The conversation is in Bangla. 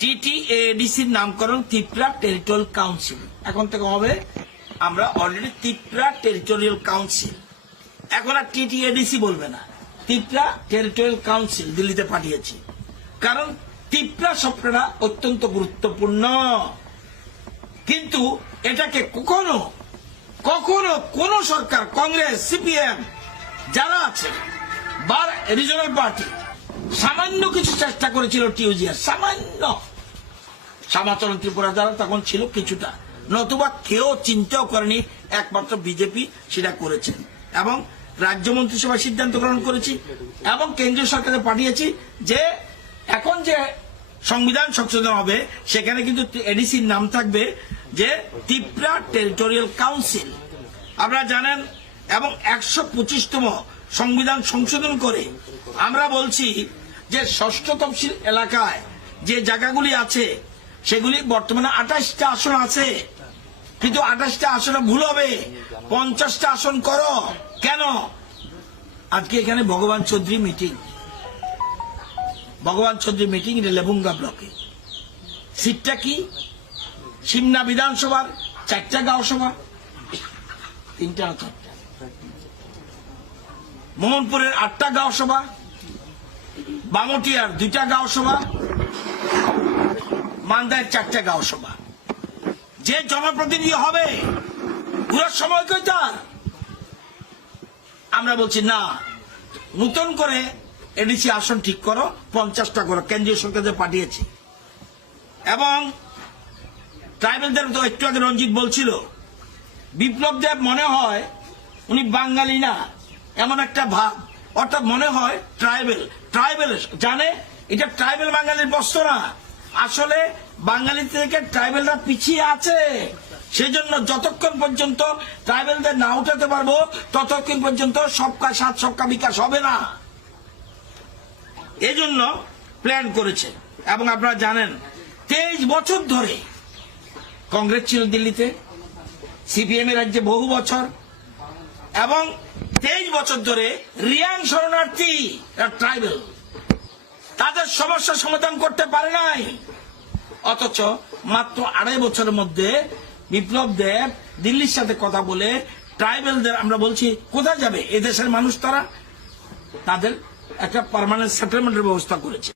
টিটিএডিসির নামকরণ ত্রিপুরা টেরিটোরিয়াল কাউন্সিল। এখন থেকে হবে আমরা অলরেডি ত্রিপুরা টেরিটোরিয়াল কাউন্সিল, এখন আর টিটিএডিসি বলবে না, ত্রিপুরা টেরিটোরিয়াল কাউন্সিল দিল্লিতে পাঠিয়েছি। কারণ ত্রিপুরা শব্দটা অত্যন্ত গুরুত্বপূর্ণ, কিন্তু এটাকে কখনো কখনো কোন সরকার, কংগ্রেস, সিপিএম যারা আছে বা রিজনাল পার্টি সামান্য কিছু চেষ্টা করেছিল টিউজিয়ার, সামান্য সমাচরণ ত্রিপুরা যারা তখন ছিল কিছুটা, নতুবা কেউ চিন্তাও করেনি, একমাত্র বিজেপি সেটা করেছে এবং রাজ্য মন্ত্রিসভা সিদ্ধান্ত গ্রহণ করেছি এবং কেন্দ্রীয় সরকারে পাঠিয়েছি যে এখন যে সংবিধান সংশোধন হবে সেখানে কিন্তু এডিসির নাম থাকবে যে ত্রিপুরা টেরিটোরিয়াল কাউন্সিল। আপনারা জানেন এবং 125তম সংবিধান সংশোধন করে আমরা বলছি যে ষষ্ঠ তফসিল এলাকায় যে জায়গাগুলি আছে সেগুলি বর্তমানে 28টা আসন আছে, কিন্তু 28টা আসনে ভুল হবে, 50টা আসন করো। কেন? আজকে এখানে ভগবান চৌধুরী মিটিং লেবুঙ্গা ব্লকে। সিটটা কি? সিমনা বিধানসভার 4টা গাঁও সভা, 3টা না 4টা, মোহনপুরের 8টা গাঁও সভা, বামটিয়ার 2টা গাঁও সভা, মান্দায়ের 4টা গাঁও সভা। যে জনপ্রতিনিধি হবে পুরো সময় কই তার? আমরা বলছি না, নতুন করে এডিসি আসন ঠিক করো, 50টা করো, কেন্দ্রীয় সরকারে পাঠিয়েছি। এবং ট্রাইবেলদের তো একটু আগে রঞ্জিত বলছিল বিপ্লব দেব মনে হয় উনি বাঙালি না, এমন একটা ভাব, অর্থাৎ মনে হয় ট্রাইবেল জানে এটা ট্রাইবেল বাঙালির বস্ত্র না, আসলে বাঙালি থেকে ট্রাইবেলরা পিছিয়ে আছে। সেজন্য যতক্ষণ পর্যন্ত ট্রাইবেলদের না উঠাতে পারবো ততক্ষণ পর্যন্ত সবকা সাথ সবকা বিকাশ হবে না। এই জন্য প্ল্যান করেছে। এবং আপনারা জানেন 23 বছর ধরে কংগ্রেস ছিল দিল্লিতে, সিপিএম এর রাজ্যে বহু বছর, এবং 23 বছর ধরে রিয়াং শরণার্থী ট্রাইবেল তাদের সমস্যা সমাধান করতে পারে নাই। অথচ মাত্র 2.5 বছরের মধ্যে বিপ্লব দেব দিল্লির সাথে কথা বলে ট্রাইবেলদের, আমরা বলছি কোথায় যাবে এদেশের মানুষ, তারা তাদের একটা পার্মানেন্ট সেটেলমেন্টের ব্যবস্থা করেছে।